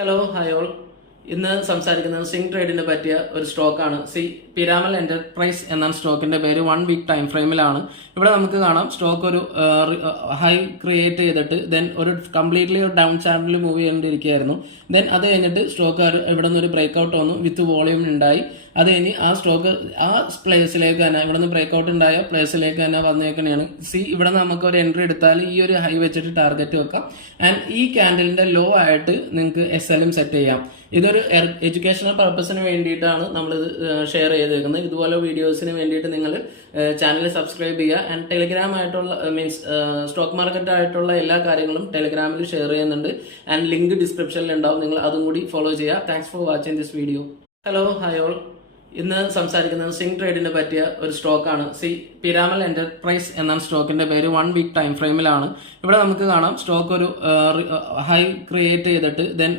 Hello hi all. ഇന്ന് സംസാരിക്കുന്നത് swing ട്രേഡിനെ പറ്റിയ ഒരു സ്റ്റോക്കാണ്. പിരാമൽ എന്റർപ്രൈസ് എന്ന സ്റ്റോക്കിന്റെ പേര് 1 വീക്ക് ടൈം ഫ്രെയിമിലാണ്. ഇവിടെ നമുക്ക് കാണാം സ്റ്റോക്ക് ഒരു ഹൈ ക്രിയേറ്റ് ചെയ്തിട്ട് ദെൻ ഒരു കംപ്ലീറ്റ്ലി ഒരു ഡൗൺ ചാനലിൽ മൂവ് ചെയ്തുകൊണ്ടിരിക്കുകയായിരുന്നു. ദെൻ അത് കഴിഞ്ഞിട്ട് സ്റ്റോക്ക് ഇവിടെ നിന്ന് ഒരു ബ്രേക്ക് ഔട്ട് വന്നു, വിത്ത് വോളിയം ഉണ്ടായി. അത് കഴിഞ്ഞ് ആ സ്റ്റോക്ക് ആ പ്ലേസിലേക്ക് തന്നെ ഇവിടെ നിന്ന് ബ്രേക്ക് ഔട്ട് ഉണ്ടായ പ്ലേസിലേക്ക് തന്നെ വന്നേക്കണെയാണ്. ഇവിടെ നമുക്ക് ഒരു എൻട്രി എടുത്താൽ ഈ ഒരു ഹൈ വെച്ചിട്ട് ടാർഗറ്റ് വെക്കാം. ആൻഡ് ഈ ക്യാൻഡലിന്റെ ലോ ആയിട്ട് നിങ്ങൾക്ക് SLM സെറ്റ് ചെയ്യാം. ഇതൊരു എഡ്യൂക്കേഷണൽ പർപ്പസിന് വേണ്ടിയിട്ടാണ് നമ്മൾ ഷെയർ ചെയ്തേക്കുന്നത്. ഇതുപോലെ വീഡിയോസിന് വേണ്ടിയിട്ട് നിങ്ങൾ ചാനൽ സബ്സ്ക്രൈബ് ചെയ്യുക. ആൻഡ് ടെലിഗ്രാം ആയിട്ടുള്ള മീൻസ് സ്റ്റോക്ക് മാർക്കറ്റ് ആയിട്ടുള്ള എല്ലാ കാര്യങ്ങളും ടെലിഗ്രാമിൽ ഷെയർ ചെയ്യുന്നുണ്ട്. ആൻഡ് ലിങ്ക് ഡിസ്ക്രിപ്ഷനിൽ ഉണ്ടാവും, നിങ്ങൾ അതും കൂടി ഫോളോ ചെയ്യുക. Thanks for watching this video. Hello hi all. ഇന്ന് സംസാരിക്കുന്നത് സ്വിംഗ് ട്രേഡിനെ പറ്റിയ ഒരു സ്റ്റോക്കാണ്. പിരാമൽ എന്റർപ്രൈസ് എന്ന സ്റ്റോക്കിന്റെ പേര് 1 വീക്ക് ടൈം ഫ്രെയിമിലാണ്. ഇവിടെ നമുക്ക് കാണാം സ്റ്റോക്ക് ഒരു ഹൈ ക്രിയേറ്റ് ചെയ്തിട്ട് ദെൻ